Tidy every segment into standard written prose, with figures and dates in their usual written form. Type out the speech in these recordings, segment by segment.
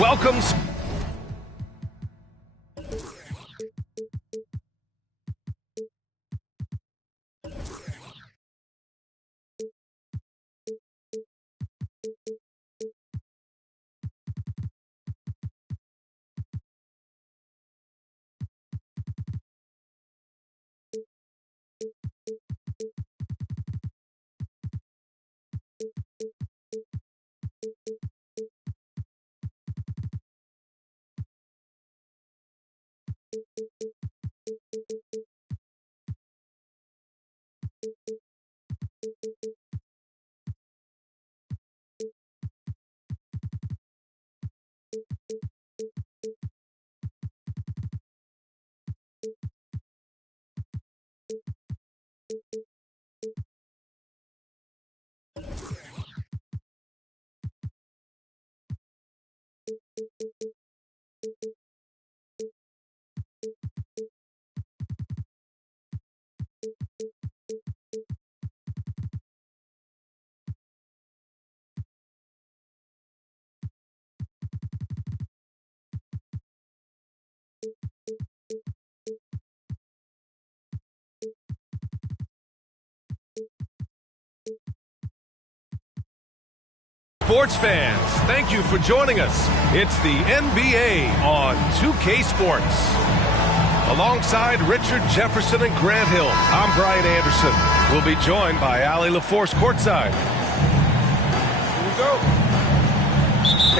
Welcome. Sports fans, thank you for joining us. It's the NBA on 2K Sports. Alongside Richard Jefferson and Grant Hill, I'm Brian Anderson. We'll be joined by Allie LaForce courtside. Here we go.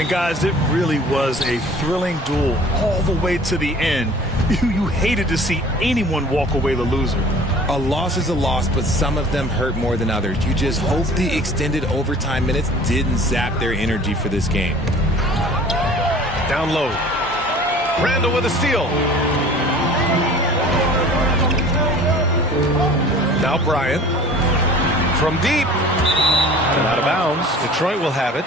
And guys, it really was a thrilling duel all the way to the end. You hated to see anyone walk away the loser. A loss is a loss, but some of them hurt more than others. You just hope the extended overtime minutes didn't zap their energy for this game. Down low. Randall with a steal. Now Bryant. From deep. And out of bounds. Detroit will have it.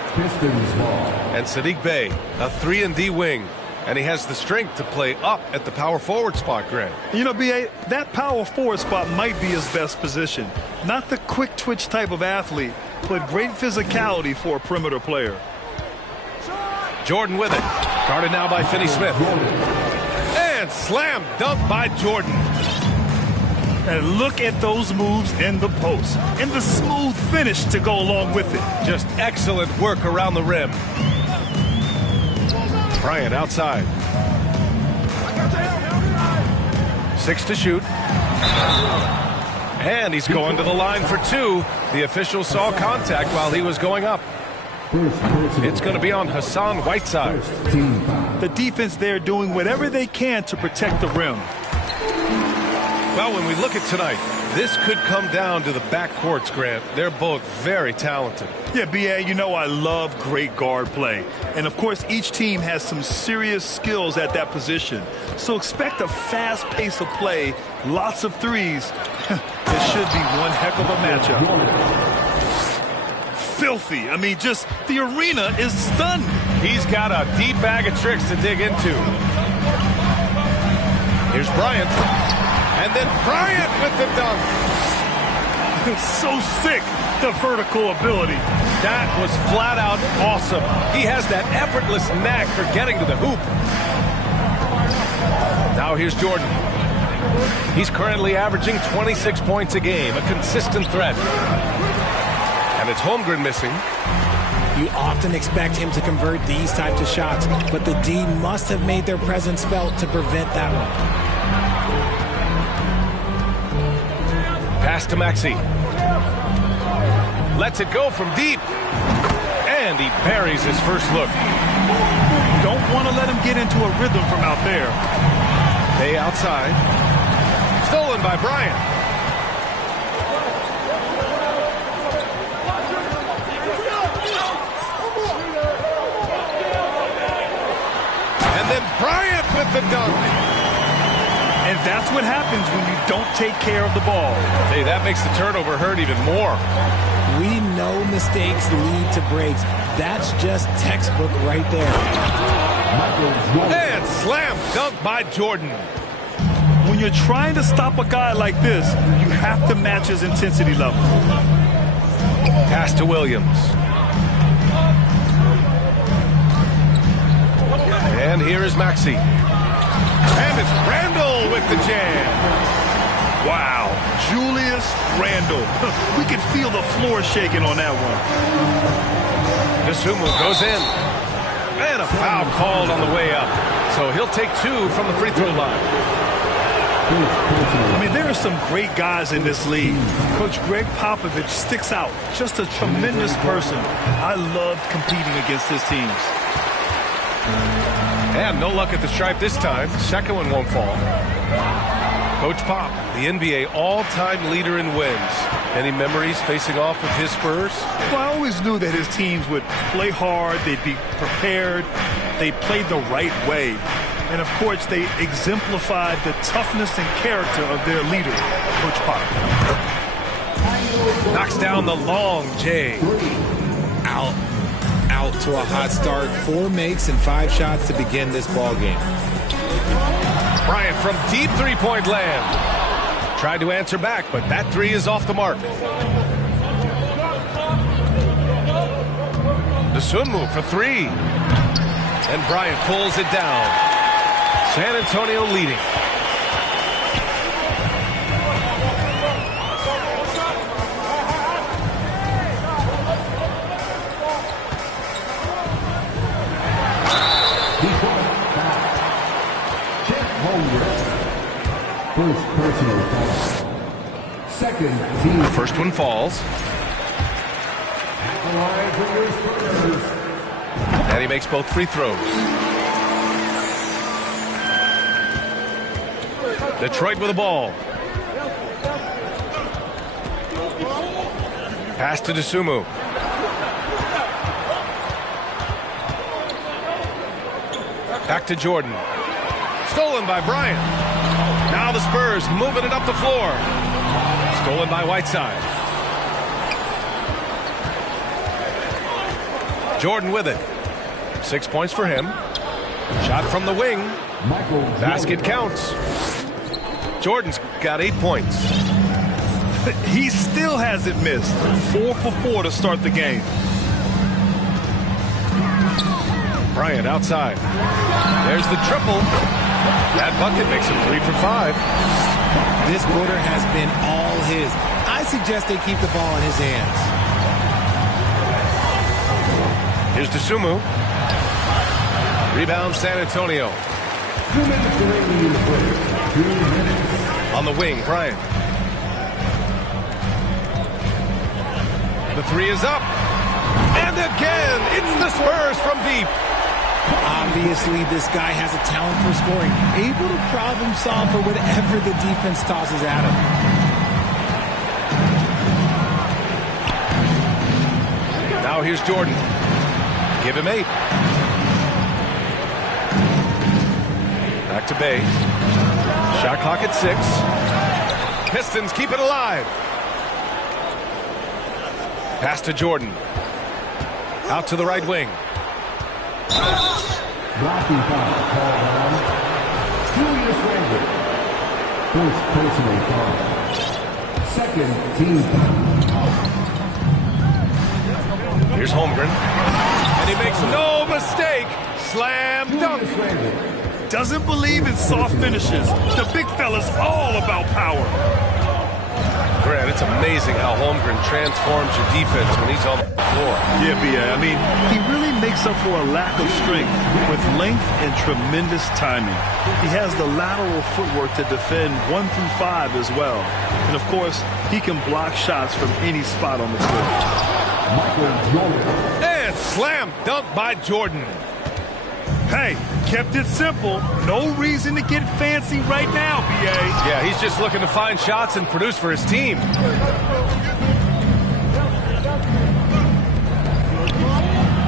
And Saddiq Bey, a 3-and-D wing. And he has the strength to play up at the power forward spot, Grant. You know, B.A., that power forward spot might be his best position. Not the quick twitch type of athlete, but great physicality for a perimeter player. Jordan with it. Guarded now by Finney-Smith. And slam dunk by Jordan. And look at those moves in the post. And the smooth finish to go along with it. Just excellent work around the rim. Bryant outside. 6 to shoot. And he's going to the line for 2. The official saw contact while he was going up. It's going to be on Hassan Whiteside. The defense there doing whatever they can to protect the rim. Well, when we look at tonight, this could come down to the backcourts, Grant. They're both very talented. Yeah, B.A., you know I love great guard play. And, of course, each team has some serious skills at that position. So expect a fast pace of play, lots of threes. It should be one heck of a matchup. Filthy. I mean, just the arena is stunned. He's got a deep bag of tricks to dig into. Here's Bryant. And then Bryant with the dunk. So sick, the vertical ability. That was flat out awesome. He has that effortless knack for getting to the hoop. Now here's Jordan. He's currently averaging 26 points a game, a consistent threat. And it's Holmgren missing. You often expect him to convert these types of shots, but the D must have made their presence felt to prevent that one. Pass to Maxey. Lets it go from deep. And he buries his first look. Don't want to let him get into a rhythm from out there. Bey outside. Stolen by Bryant. And then Bryant with the dunk. And that's what happens when you don't take care of the ball. Hey, that makes the turnover hurt even more. We know mistakes lead to breaks. That's just textbook right there. And slam dunk by Jordan. When you're trying to stop a guy like this, you have to match his intensity level. Pass to Williams. And here is Maxey. And it's Randle with the jam. Wow, Julius Randle. We could feel the floor shaking on that one. Dosunmu goes in. And a foul called on the way up. So he'll take 2 from the free throw line. I mean, there are some great guys in this league. Coach Greg Popovich sticks out. Just a tremendous person. I loved competing against his teams. And no luck at the stripe this time. Second one won't fall. Coach Pop, the NBA all-time leader in wins. Any memories facing off with his Spurs? Well, I always knew that his teams would play hard. They'd be prepared. They played the right way. And, of course, they exemplified the toughness and character of their leader, Coach Pop. Knocks down the long J. Out to a hot start. 4 makes and 5 shots to begin this ball game. Bryant from deep three-point land. Tried to answer back, but that 3 is off the mark. Dosunmu for 3. And Bryant pulls it down. San Antonio leading. First personal foul. Second team. First one falls. And he makes both free throws. Detroit with the ball. Pass to Dosunmu. Back to Jordan. Stolen by Bryant. Now the Spurs moving it up the floor. Stolen by Whiteside. Jordan with it. 6 points for him. Shot from the wing. Basket counts. Jordan's got 8 points. He still hasn't missed. 4 for 4 to start the game. Bryant outside. There's the triple. That bucket makes him 3 for 5. This quarter has been all his. I suggest they keep the ball in his hands. Here's Dosunmu. Rebound San Antonio. 2 minutes remaining in the break. 2 minutes. On the wing, Bryant. The 3 is up. And again, it's the Spurs from deep. Obviously, this guy has a talent for scoring, able to problem solve for whatever the defense tosses at him. Now here's Jordan. Give him 8. Back to Bay. Shot clock at 6. Pistons keep it alive. Pass to Jordan. Out to the right wing. Blocking foul called on Julius Randle. First personal foul. Second team foul. Here's Holmgren. And he makes no mistake. Slam dunk. Doesn't believe in soft finishes. The big fella's all about power. Grant, it's amazing how Holmgren transforms your defense when he's on the floor. Yeah, B.A. I mean, he really makes up for a lack of strength with length and tremendous timing. He has the lateral footwork to defend 1 through 5 as well. And, of course, he can block shots from any spot on the court. And slam dunk by Jordan. Hey, kept it simple. No reason to get fancy right now, B.A. Yeah, he's just looking to find shots and produce for his team.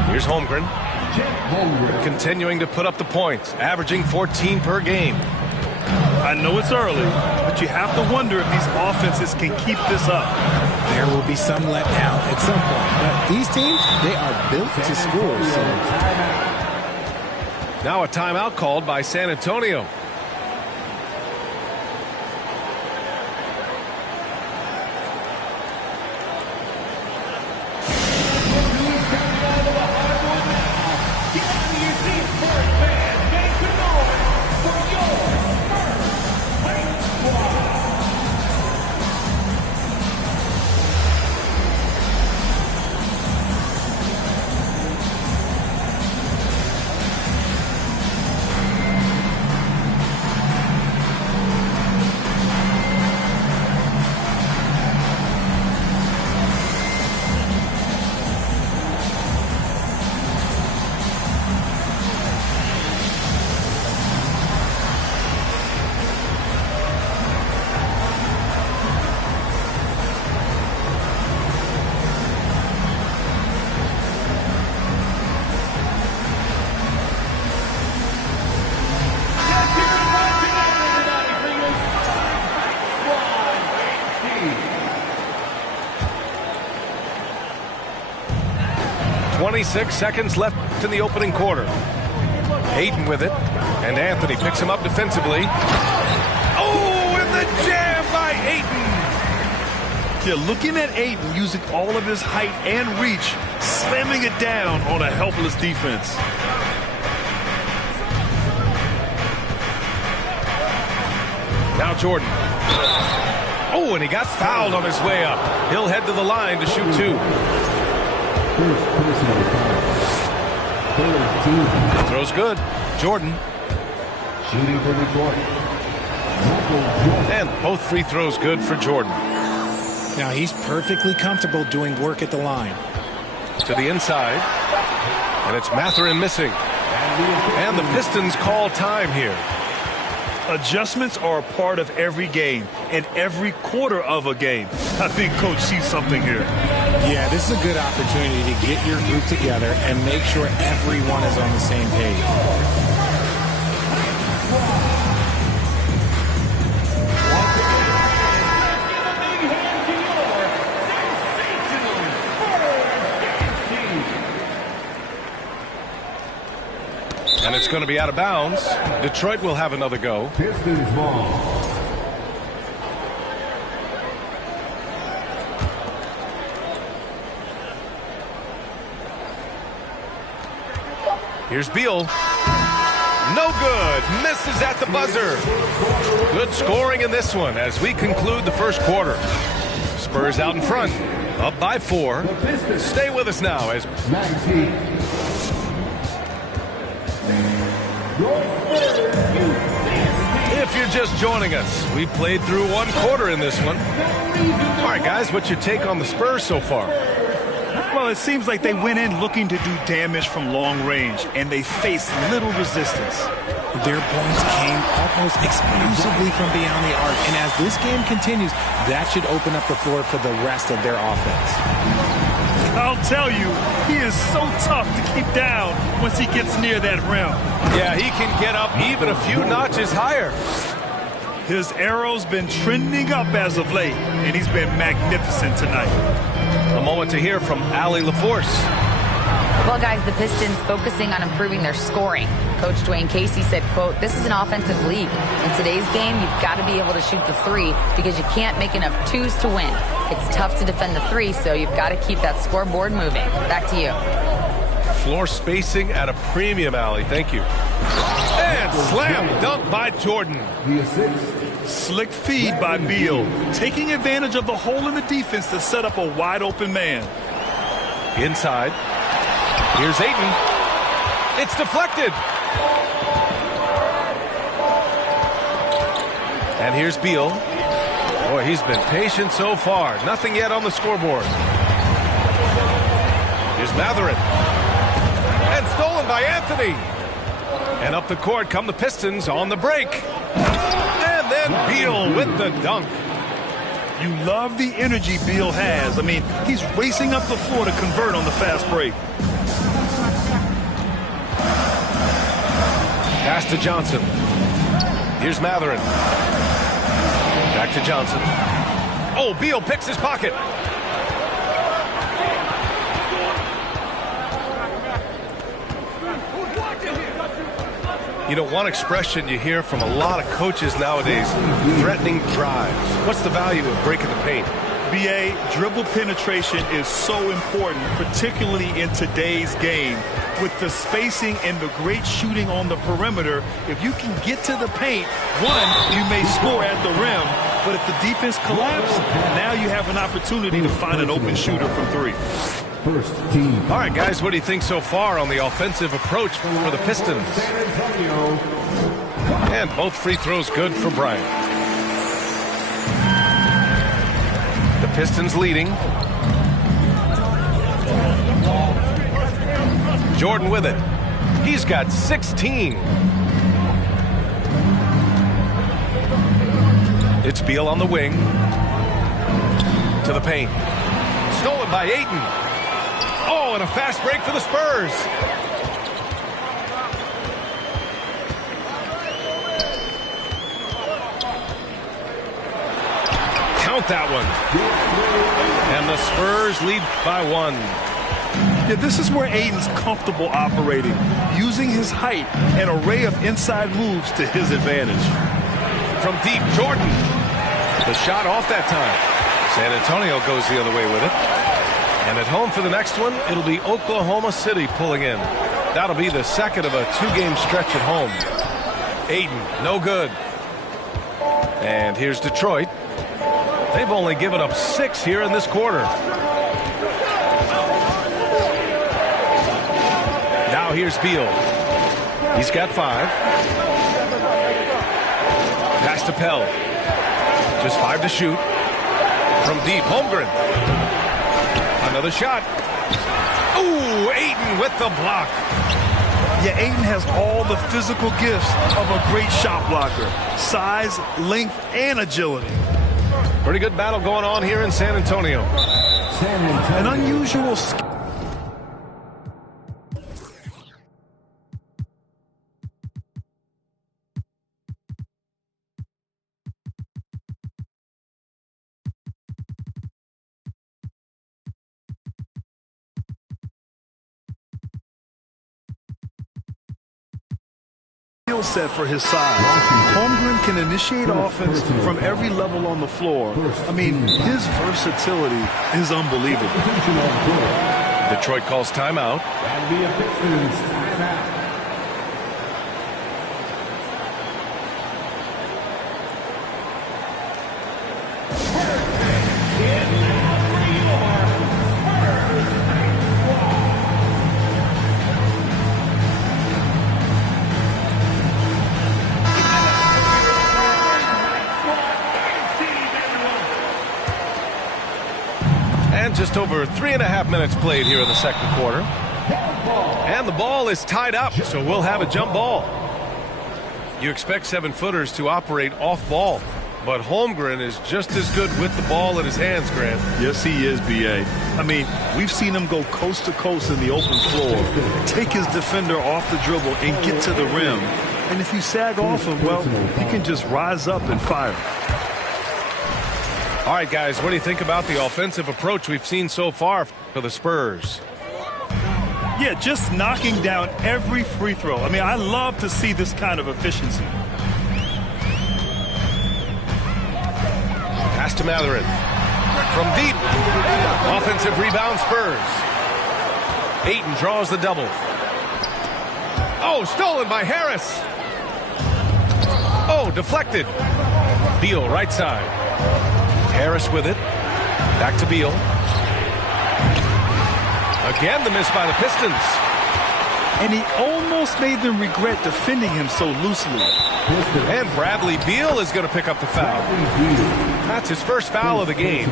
Here's Holmgren. Continuing to put up the points, averaging 14 per game. I know it's early, but you have to wonder if these offenses can keep this up. There will be some letdown at some point, but these teams, they are built to score. So. Now a timeout called by San Antonio. 26 seconds left in the opening quarter. Ayton with it, and Anthony picks him up defensively. Oh, and the jam by Ayton! Yeah, looking at Ayton using all of his height and reach, slamming it down on a helpless defense. Now Jordan. Oh, and he got fouled on his way up. He'll head to the line to shoot two. First personal foul. Third team. Throws good. Jordan. Shooting for Detroit. Michael Jordan. And both free throws good for Jordan. Now he's perfectly comfortable doing work at the line. To the inside. And it's Mathurin missing. And the Pistons call time here. Adjustments are a part of every game and every quarter of a game. I think Coach sees something here. Yeah, this is a good opportunity to get your group together and make sure everyone is on the same page. And it's going to be out of bounds. Detroit will have another go. Pistons ball. Here's Beal. No good. Misses at the buzzer. Good scoring in this one as we conclude the first quarter. Spurs out in front. Up by 4. Stay with us now as if you're just joining us, we played through one quarter in this one. All right, guys, what's your take on the Spurs so far? Well, it seems like they went in looking to do damage from long range, and they faced little resistance. Their points came almost exclusively from beyond the arc, and as this game continues, that should open up the floor for the rest of their offense. I'll tell you, he is so tough to keep down once he gets near that rim. Yeah, he can get up even a few notches higher. His arrow's been trending up as of late, and he's been magnificent tonight. A moment to hear from Allie LaForce. Well, guys, the Pistons focusing on improving their scoring. Coach Dwayne Casey said, quote, "This is an offensive league. In today's game, you've got to be able to shoot the three because you can't make enough twos to win. It's tough to defend the three, so you've got to keep that scoreboard moving." Back to you. Floor spacing at a premium, Allie. Thank you. And slam dunk by Jordan. The assist. Slick feed by Beal, taking advantage of the hole in the defense to set up a wide open man. Inside. Here's Ayton. It's deflected. And here's Beal. Boy, he's been patient so far. Nothing yet on the scoreboard. Here's Mathurin. And stolen by Anthony. And up the court come the Pistons on the break. And then Beal with the dunk. You love the energy Beal has. I mean, he's racing up the floor to convert on the fast break. Pass to Johnson. Here's Mathurin. Back to Johnson. Oh, Beal picks his pocket. You know, one expression you hear from a lot of coaches nowadays, threatening drives. What's the value of breaking the paint? BA, dribble penetration is so important, particularly in today's game. With the spacing and the great shooting on the perimeter, if you can get to the paint, one, you may score at the rim, but if the defense collapses, now you have an opportunity to find an open shooter from three. First team. All right, guys, what do you think so far on the offensive approach for the Pistons? San Antonio. And both free throws good for Bryant. The Pistons leading. Jordan with it. He's got 16. It's Beal on the wing. To the paint. Stolen by Ayton. Oh, and a fast break for the Spurs. Count that one. And the Spurs lead by 1. Yeah, this is where Ayton's comfortable operating, using his height and array of inside moves to his advantage. From deep, Jordan. The shot off that time. San Antonio goes the other way with it. And at home for the next one, it'll be Oklahoma City pulling in. That'll be the second of a two-game stretch at home. Ayton, no good. And here's Detroit. They've only given up 6 here in this quarter. Now here's Beal. He's got 5. Pass to Pell. Just 5 to shoot. From deep, Holmgren. Another shot. Ooh, Ayton with the block. Yeah, Ayton has all the physical gifts of a great shot blocker. Size, length, and agility. Pretty good battle going on here in San Antonio. An unusual skill. Set for his size. Holmgren can initiate offense from every level on the floor. I mean, his versatility is unbelievable. Detroit calls timeout. Just over 3.5 minutes played here in the second quarter. And the ball is tied up, so we'll have a jump ball. You expect 7-footers to operate off ball, but Holmgren is just as good with the ball in his hands, Grant. Yes, he is, B.A. I mean, we've seen him go coast to coast in the open floor, take his defender off the dribble and get to the rim. And if you sag off him, well, he can just rise up and fire. All right, guys, what do you think about the offensive approach we've seen so far for the Spurs? Yeah, just knocking down every free throw. I mean, I love to see this kind of efficiency. Pass to Mathurin. From deep. Offensive rebound, Spurs. Ayton draws the double. Oh, stolen by Harris. Oh, deflected. Beal, right side. Harris with it. Back to Beal. Again, the miss by the Pistons. And he almost made them regret defending him so loosely. And Bradley Beal is going to pick up the foul. That's his first foul of the game.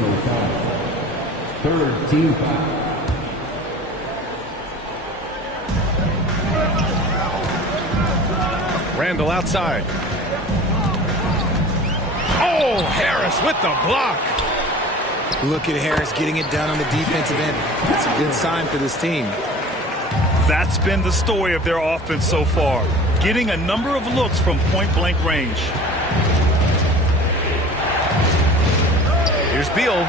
Third team foul. Randall outside. Oh, Harris with the block. Look at Harris getting it done on the defensive end. That's a good sign for this team. That's been the story of their offense so far. Getting a number of looks from point-blank range. Here's Beal.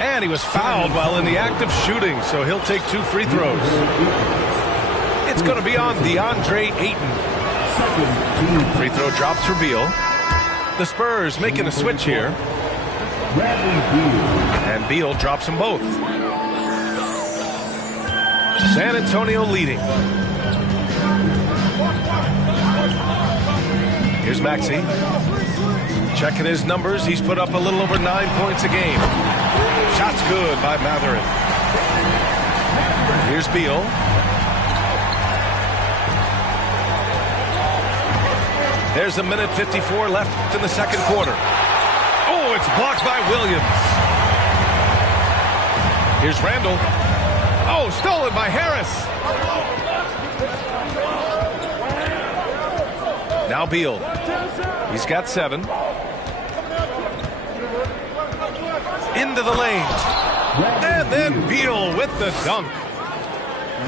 And he was fouled while in the act of shooting, so he'll take 2 free throws. It's going to be on DeAndre Ayton. Free throw drops for Beal. The Spurs making a switch here. And Beal drops them both. San Antonio leading. Here's Maxey. Checking his numbers. He's put up a little over 9 points a game. Shot's good by Mathurin. Here's Beal. There's a minute 54 left in the second quarter. Oh, it's blocked by Williams. Here's Randall. Oh, stolen by Harris. Now Beal. He's got 7. Into the lane. And then Beal with the dunk.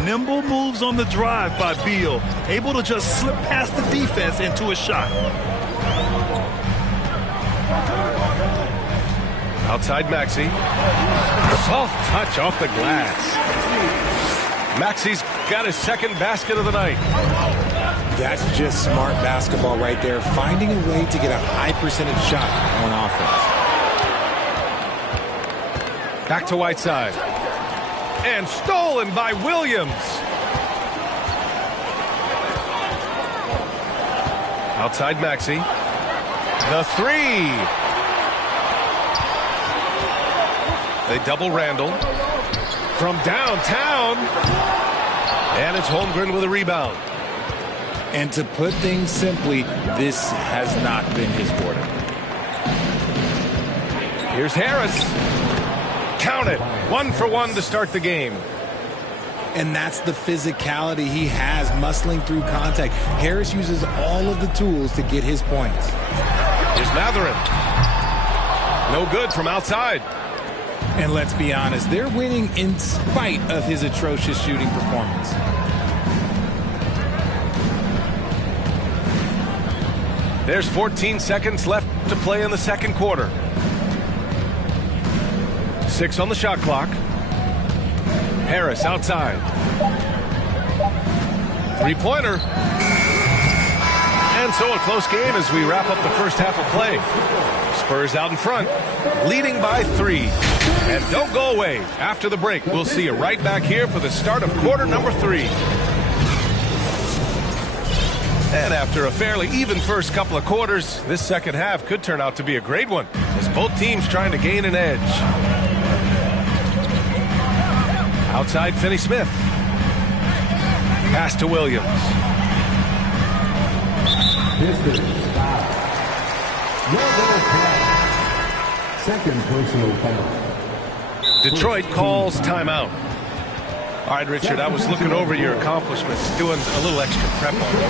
Nimble moves on the drive by Beal, able to just slip past the defense into a shot. Outside Maxey. Soft touch off the glass. Maxey's got his second basket of the night. That's just smart basketball right there, finding a way to get a high percentage shot on offense. Back to Whiteside. And stolen by Williams. Outside Maxey. The three. They double Randall. From downtown. And it's Holmgren with a rebound. And to put things simply, this has not been his quarter. Here's Harris. Count it. 1 for 1 to start the game. And that's the physicality he has, muscling through contact. Harris uses all of the tools to get his points. Here's Mathurin. No good from outside. And let's be honest, they're winning in spite of his atrocious shooting performance. There's 14 seconds left to play in the second quarter. 6 on the shot clock. Harris outside. Three-pointer. And so a close game as we wrap up the first half of play. Spurs out in front, leading by 3. And don't go away. After the break, we'll see you right back here for the start of quarter number 3. And after a fairly even first couple of quarters, this second half could turn out to be a great one as both teams trying to gain an edge. Outside Finney-Smith. Pass to Williams. Pistons foul. No play. Second personal foul. Detroit calls timeout. All right, Richard, I was looking over your accomplishments, doing a little extra prep on it.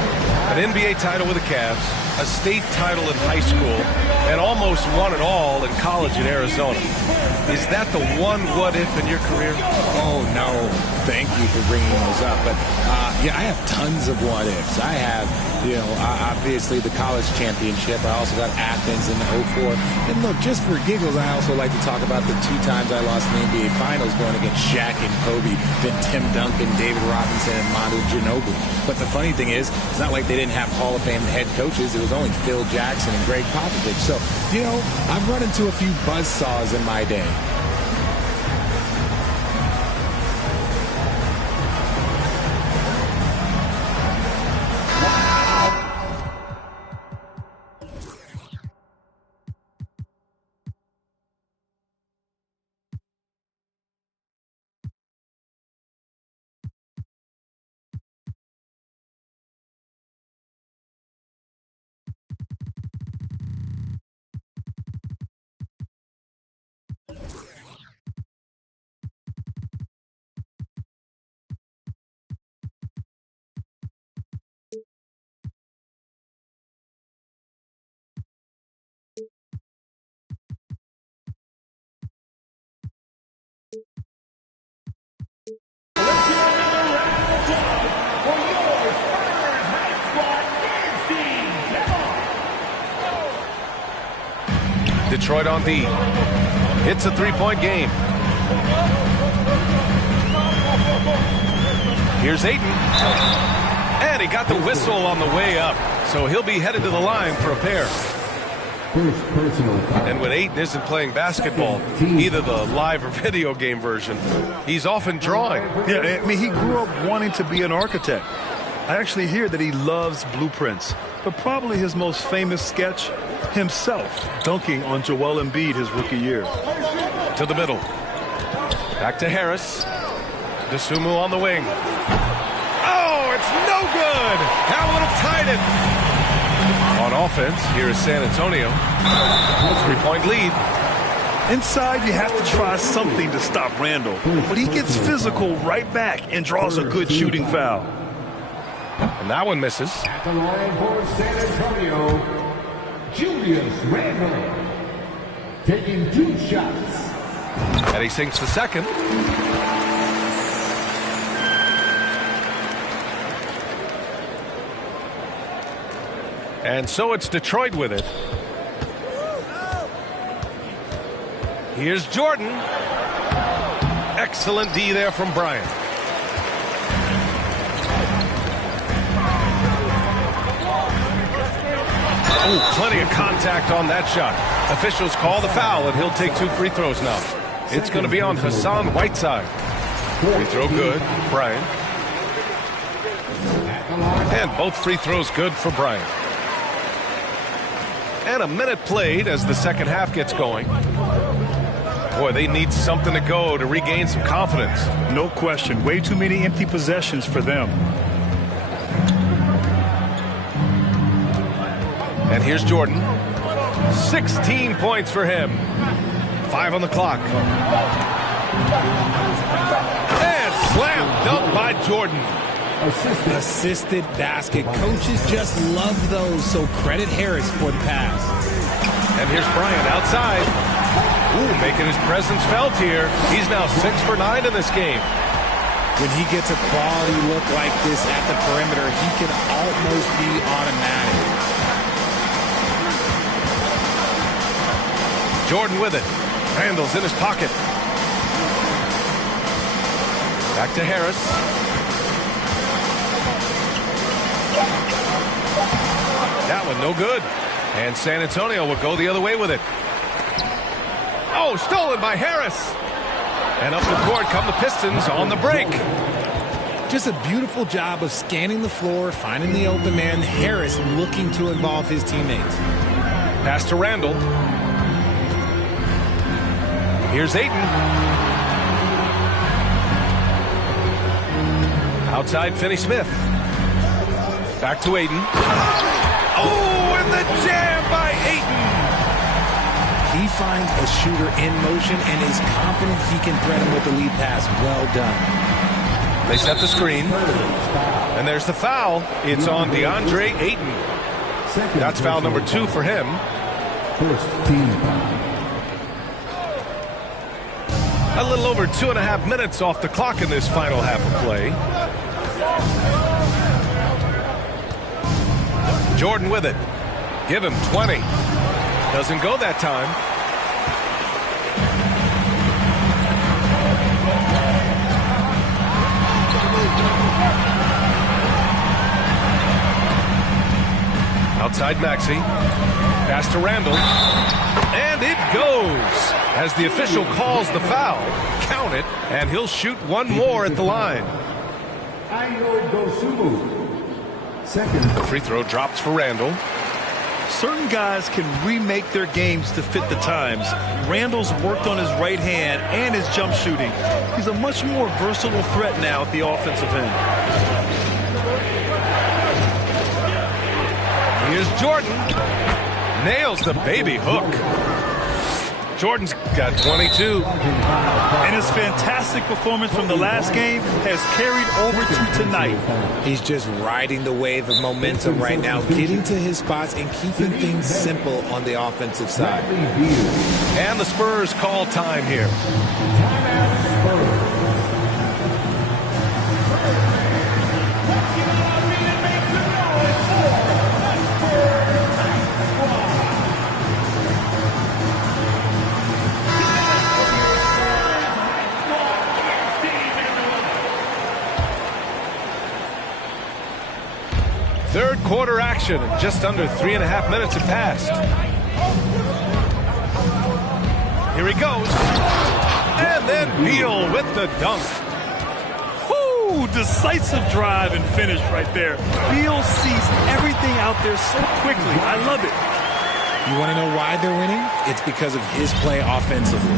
An NBA title with the Cavs, a state title in high school, and almost won it all in college in Arizona. Is that the one what-if in your career? Oh, no. Thank you for bringing those up. But, yeah, I have tons of what-ifs. I have, obviously the college championship. I also got Athens in 04. And, look, just for giggles, I also like to talk about the 2 times I lost in the NBA Finals going against Shaq and Kobe, then Tim Duncan, David Robinson, and Manu Ginobili. But the funny thing is, it's not like they didn't have Hall of Fame head coaches. It was only Phil Jackson and Greg Popovich. So, I've run into a few buzzsaws in my day. Detroit on D. It's a 3-point game. Here's Ayton. And he got the whistle on the way up. So he'll be headed to the line for a pair. First personal foul. And when Ayton isn't playing basketball, either the live or video game version, he's often drawing. Yeah, I mean, he grew up wanting to be an architect. I actually hear that he loves blueprints, but probably his most famous sketch, himself dunking on Joel Embiid his rookie year. To the middle. Back to Harris. Dosunmu on the wing. Oh, it's no good! That would have tied it. On offense, here is San Antonio. 3-point lead. Inside, you have to try something to stop Randall, but he gets physical right back and draws a good shooting foul. And that one misses. At the line for San Antonio, Julius Randle. Taking 2 shots. And he sinks the second. And so it's Detroit with it. Here's Jordan. Excellent D there from Bryant. Oh, plenty of contact on that shot. Officials call the foul, and he'll take 2 free throws now. It's going to be on Hassan Whiteside. Free throw good, Bryant. And both free throws good for Bryant. And a minute played as the second half gets going. Boy, they need something to go to regain some confidence. No question. Way too many empty possessions for them. And here's Jordan. 16 points for him. 5 on the clock. And slam dunk by Jordan. Assisted basket. Coaches just love those, so credit Harris for the pass. And here's Bryant outside. Ooh, making his presence felt here. He's now 6 for 9 in this game. When he gets a quality look like this at the perimeter, he can almost be automatic. Jordan with it. Randall's in his pocket. Back to Harris. That one no good. And San Antonio will go the other way with it. Oh, stolen by Harris. And up the court come the Pistons on the break. Just a beautiful job of scanning the floor, finding the open man. Harris looking to involve his teammates. Pass to Randall. Here's Ayton. Outside Finney-Smith. Back to Ayton. Oh, and the jam by Ayton. He finds a shooter in motion and is confident he can thread him with the lead pass. Well done. They set the screen. And there's the foul. It's on DeAndre Ayton. That's foul number 2 for him. First team foul. A little over 2.5 minutes off the clock in this final half of play. Jordan with it. Give him 20. Doesn't go that time. Outside Maxey. Pass to Randall. And it goes. As the official calls the foul, count it, and he'll shoot one more at the line. The free throw drops for Randall. Certain guys can remake their games to fit the times. Randall's worked on his right hand and his jump shooting. He's a much more versatile threat now at the offensive end. Here's Jordan. Nails the baby hook. Jordan's got 22. And his fantastic performance from the last game has carried over to tonight. He's just riding the wave of momentum right now, getting to his spots and keeping things simple on the offensive side. And the Spurs call time here. Third quarter action, and just under 3.5 minutes have passed. Here he goes. And then Beal with the dunk. Whoo! Decisive drive and finish right there. Beal sees everything out there so quickly. I love it. You want to know why they're winning? It's because of his play offensively.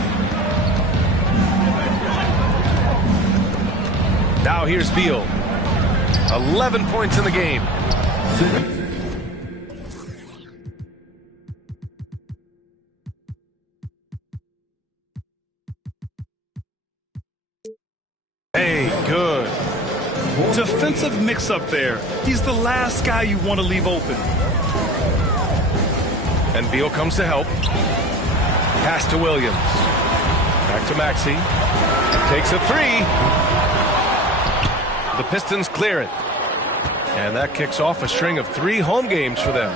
Now here's Beal. 11 points in the game. Hey, good. Defensive mix-up there. He's the last guy you want to leave open. And Beal comes to help. Pass to Williams. Back to Maxey. Takes a 3. The Pistons clear it. And that kicks off a string of 3 home games for them.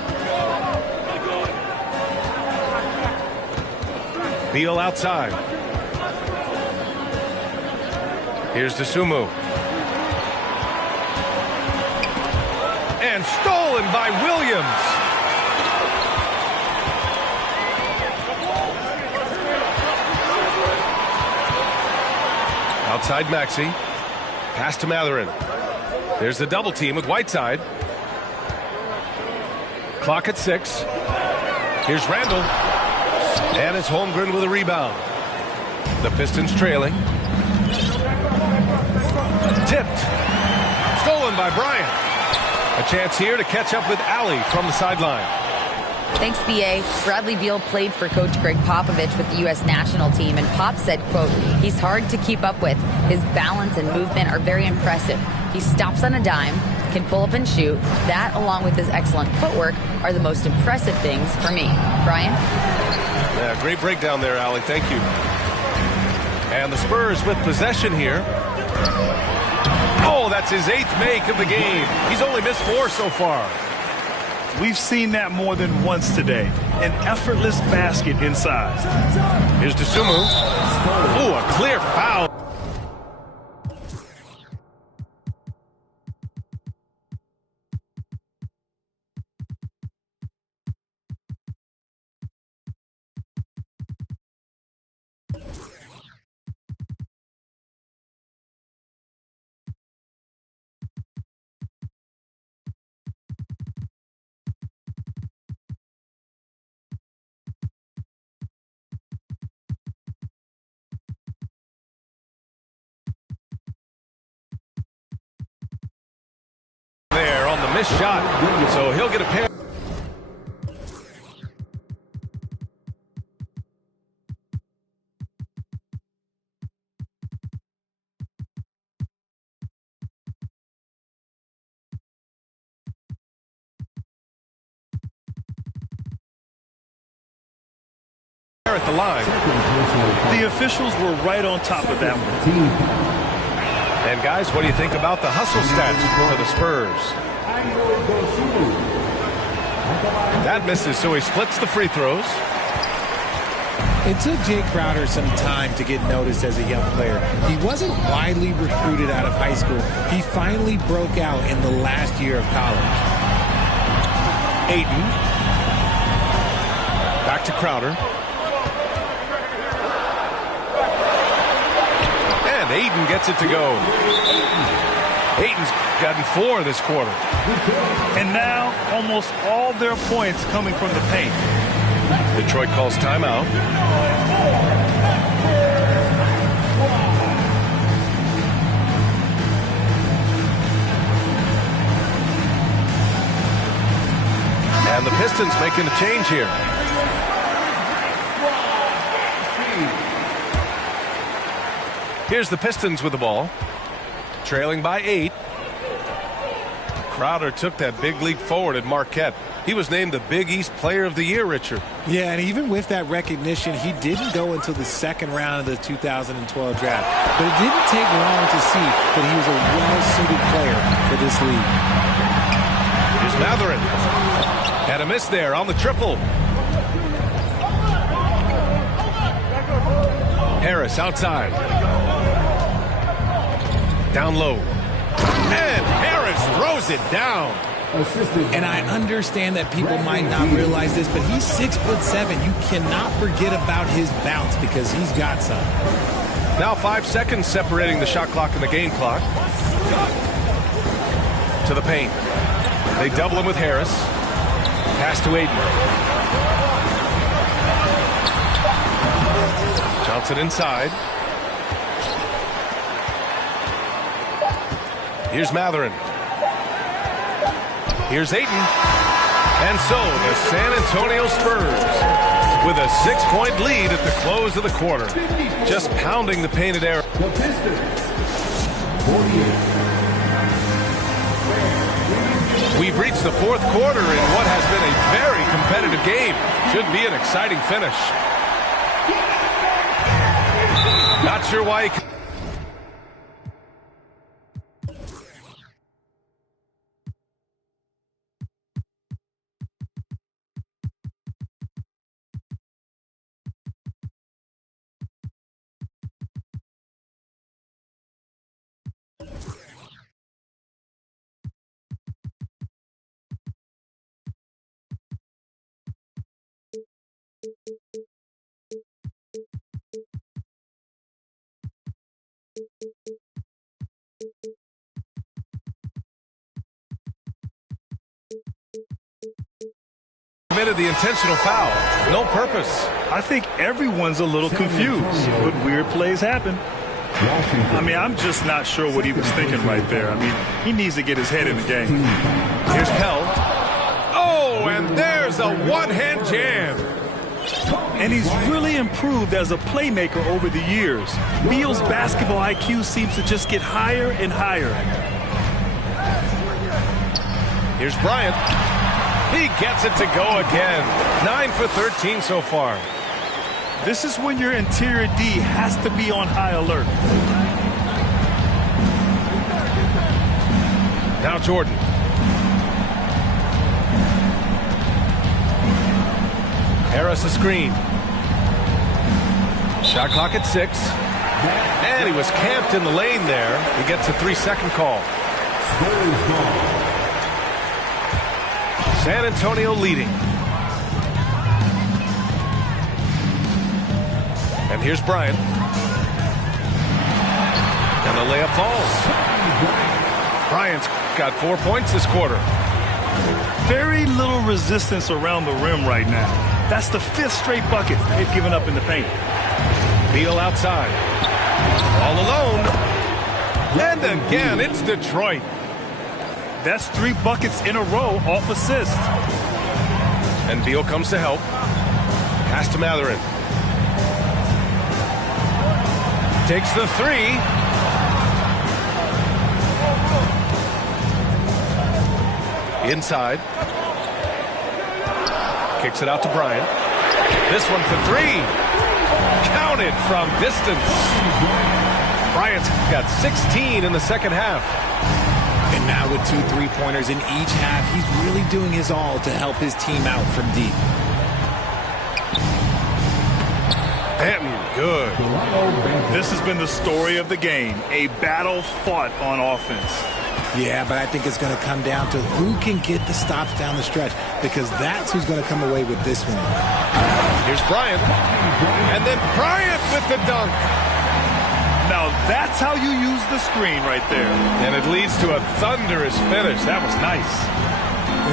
Beal outside. Here's DeSumo. And stolen by Williams. Outside Maxey. Pass to Mathurin. There's the double team with Whiteside. Clock at 6. Here's Randall. And it's Holmgren with a rebound. The Pistons trailing. Tipped. Stolen by Bryant. A chance here to catch up with Allie from the sideline. Thanks, B.A. Bradley Beal played for Coach Greg Popovich with the U.S. national team, and Pop said, quote, he's hard to keep up with. His balance and movement are very impressive. He stops on a dime, can pull up and shoot. That, along with his excellent footwork, are the most impressive things for me. Brian? Yeah, great breakdown there, Allie. Thank you. And the Spurs with possession here. Oh, that's his 8th make of the game. He's only missed 4 so far. We've seen that more than once today. An effortless basket inside. Here's DeSumo. Ooh, a clear foul. There on the missed shot, so he'll get a pair. At the line. The officials were right on top of that one. And guys, what do you think about the hustle stats for the Spurs? That misses, so he splits the free throws. It took Jay Crowder some time to get noticed as a young player. He wasn't widely recruited out of high school. He finally broke out in the last year of college. Ayton. Back to Crowder. And Ayton gets it to go. Ayton's gotten 4 this quarter. And now almost all their points coming from the paint. Detroit calls timeout. And the Pistons making a change here. Here's the Pistons with the ball. Trailing by 8. Crowder took that big leap forward at Marquette. He was named the Big East Player of the Year, Richard. Yeah, and even with that recognition, he didn't go until the second round of the 2012 draft. But it didn't take long to see that he was a well-suited player for this league. Here's Mathurin. And a miss there on the triple. Harris outside. Down low. And Harris throws it down. And I understand that people might not realize this, but he's 6'7". You cannot forget about his bounce because he's got some. Now 5 seconds separating the shot clock and the game clock. To the paint. They double him with Harris. Pass to Ayton. Johnson inside. Here's Mathurin. Here's Ayton. And so the San Antonio Spurs with a 6-point lead at the close of the quarter. Just pounding the painted area. The Pistons, 48. We've reached the 4th quarter in what has been a very competitive game. Should be an exciting finish. Not sure why he... committed the intentional foul. No purpose. I think everyone's a little confused, but weird plays happen. I mean, I'm just not sure what he was thinking right there. I mean, he needs to get his head in the game. Here's Pell. Oh, and there's a one-hand jam. And he's really improved as a playmaker over the years. Beal's basketball IQ seems to just get higher and higher. Here's Bryant. He gets it to go again. 9 for 13 so far. This is when your interior D has to be on high alert. Now Jordan. Harris a screen. Shot clock at 6. And he was camped in the lane there. He gets a 3-second call. San Antonio leading. And here's Bryant. And the layup falls. Bryant's got 4 points this quarter. Very little resistance around the rim right now. That's the 5th straight bucket they've given up in the paint. Beal outside. All alone. And again, it's Detroit. That's 3 buckets in a row off assist. And Beal comes to help. Pass to Mathurin. Takes the 3. Inside. Kicks it out to Bryant. This one for 3. Counted from distance. Bryant's got 16 in the second half. And now with 2 3-pointers in each half, he's really doing his all to help his team out from deep. Banton, good. This has been the story of the game. A battle fought on offense. Yeah, but I think it's going to come down to who can get the stops down the stretch, because that's who's going to come away with this one. Here's Bryant. And then Bryant with the dunk. Now that's how you use the screen right there. And it leads to a thunderous finish. That was nice.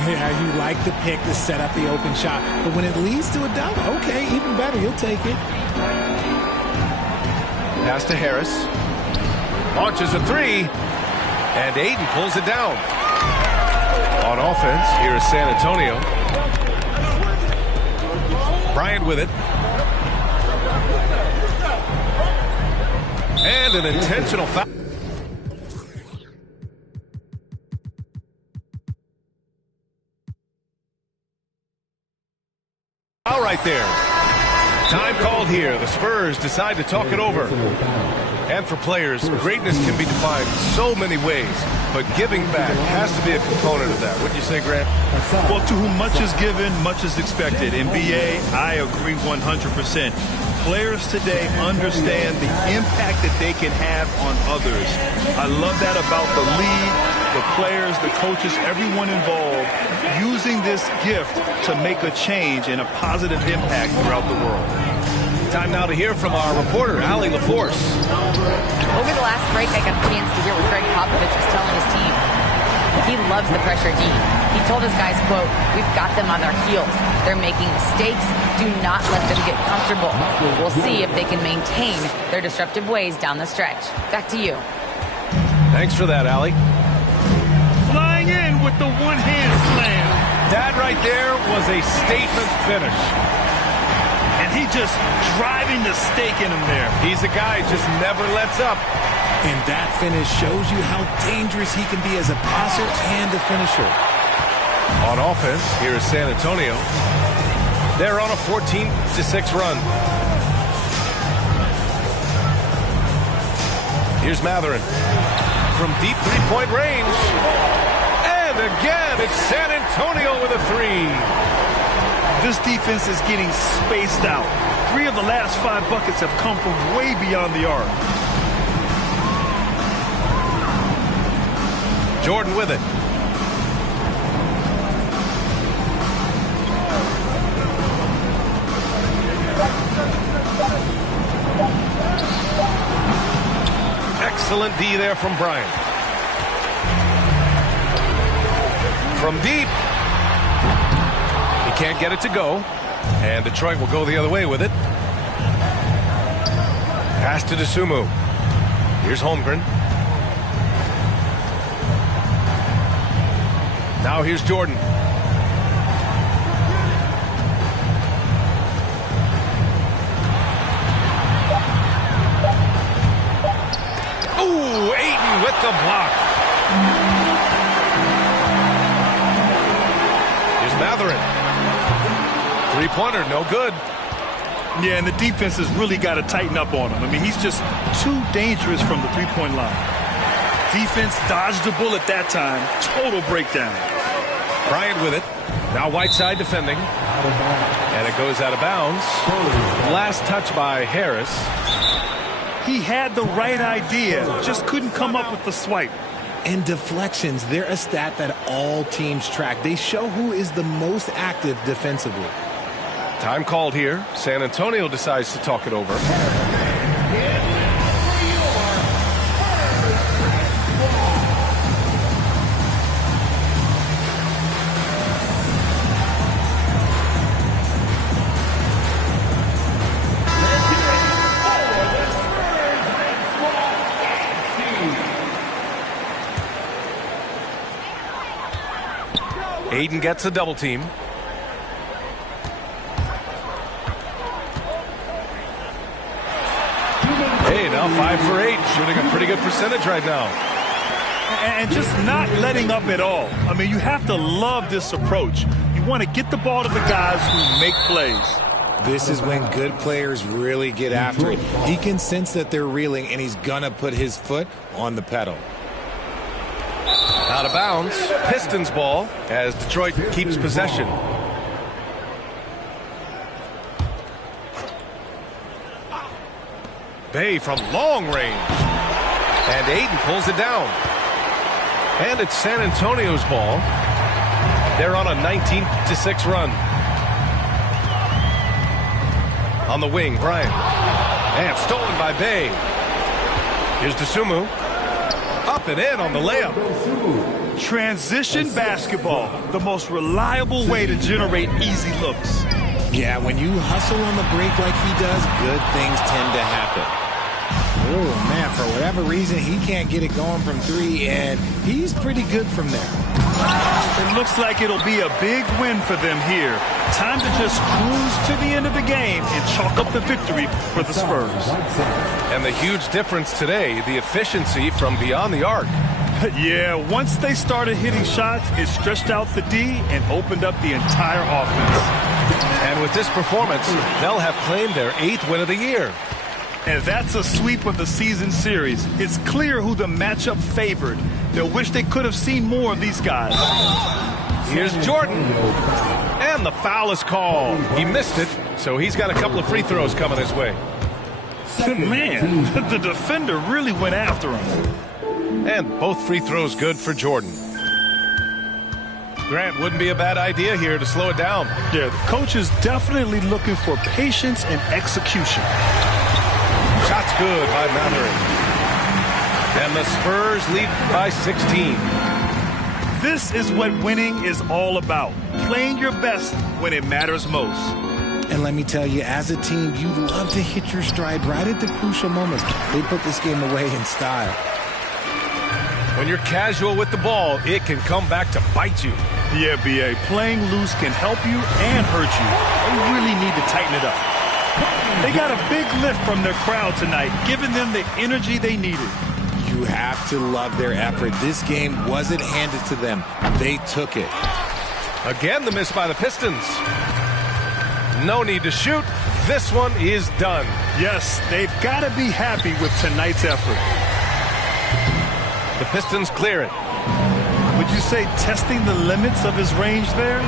Yeah, you like the pick to set up the open shot, but when it leads to a dunk, okay, even better, you'll take it. Pass to Harris. Launches a 3. And Ayton pulls it down. On offense, here is San Antonio. Bryant with it. And an intentional foul. All right there. Time called here. The Spurs decide to talk it over. And for players, greatness can be defined so many ways, but giving back has to be a component of that. Wouldn't you say, Grant? Well, to whom much is given, much is expected. In BA, I agree 100%. Players today understand the impact that they can have on others. I love that about the league, the players, the coaches, everyone involved, using this gift to make a change and a positive impact throughout the world. Time now to hear from our reporter, Allie LaForce. Over the last break, I got a chance to hear what Greg Popovich was telling his team. He loves the pressure D. He told his guys, quote, "We've got them on their heels. They're making mistakes. Do not let them get comfortable. We'll see if they can maintain their disruptive ways down the stretch." Back to you. Thanks for that, Allie. Flying in with the one-hand slam. That right there was a statement finish. And he just driving the stake in him there. He's a guy who just never lets up. And that finish shows you how dangerous he can be as a passer and a finisher. On offense, here is San Antonio. They're on a 14-6 run. Here's Mathurin. From deep three-point range. And again, it's San Antonio with a 3. This defense is getting spaced out. 3 of the last 5 buckets have come from way beyond the arc. Jordan with it. Excellent D there from Bryant. From deep. He can't get it to go. And Detroit will go the other way with it. Pass to Dosunmu. Here's Holmgren. Now here's Jordan. Ooh, Ayton with the block. Here's Mathurin. Three-pointer, no good. Yeah, and the defense has really got to tighten up on him. I mean, he's just too dangerous from the three-point line. Defense dodged the bullet that time. Total breakdown. Bryant with it. Now Whiteside defending. And it goes out of bounds. Last touch by Harris. He had the right idea, just couldn't come up with the swipe. And deflections, they're a stat that all teams track. They show who is the most active defensively. Time called here. San Antonio decides to talk it over. Ayton gets a double team. Hey, now 5 for 8, shooting a pretty good percentage right now. And just not letting up at all. I mean, you have to love this approach. You want to get the ball to the guys who make plays. This is when good players really get after it. He can sense that they're reeling, and he's going to put his foot on the pedal. Out of bounds. Pistons ball as Detroit keeps possession. Bay from long range. And Ayton pulls it down. And it's San Antonio's ball. They're on a 19-6 run. On the wing, Bryant. And stolen by Bay. Here's Dosunmu. Up and in on the layup. Transition basketball, the most reliable way to generate easy looks. Yeah, when you hustle on the break like he does, good things tend to happen. Oh, man, for whatever reason, he can't get it going from 3, and he's pretty good from there. It looks like it'll be a big win for them here. Time to just cruise to the end of the game and chalk up the victory for the Spurs. And the huge difference today, the efficiency from beyond the arc. Yeah, once they started hitting shots, it stretched out the D and opened up the entire offense. And with this performance, they'll have claimed their 8th win of the year. And that's a sweep of the season series. It's clear who the matchup favored. They'll wish they could have seen more of these guys. Here's Jordan. And the foul is called. He missed it, so he's got a couple of free throws coming his way. Man, the defender really went after him. And both free throws good for Jordan. Grant, wouldn't be a bad idea here to slow it down. Yeah, the coach is definitely looking for patience and execution. Shot's good by Mathurin. And the Spurs lead by 16. This is what winning is all about. Playing your best when it matters most. And let me tell you, as a team, you love to hit your stride right at the crucial moments. They put this game away in style. When you're casual with the ball, it can come back to bite you. Yeah, B.A., playing loose can help you and hurt you. They really need to tighten it up. They got a big lift from their crowd tonight, giving them the energy they needed. You have to love their effort. This game wasn't handed to them. They took it. Again, the miss by the Pistons. No need to shoot. This one is done. Yes, they've got to be happy with tonight's effort. The Pistons clear it. Would you say testing the limits of his range there?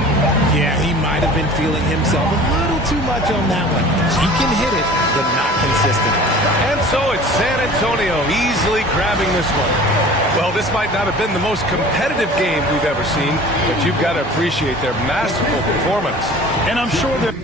Yeah, he might have been feeling himself a little too much on that one. He can hit it, but not consistently. And so it's San Antonio easily grabbing this one. Well, this might not have been the most competitive game we've ever seen, but you've got to appreciate their masterful performance. And I'm sure they're